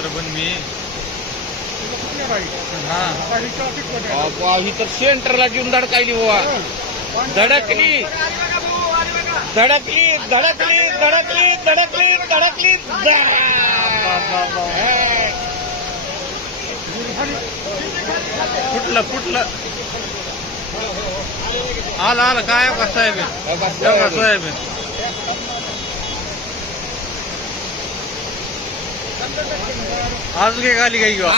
रे पण मी. हा. ही तर सेंटरला घेऊन धडकायली बुवा. धडकली. धडकली धडकली धडकली धडकली धडकली. फुटलं फुटलं आलं आलं काय बघा साहेब. साहेब. आज के खाली काही आज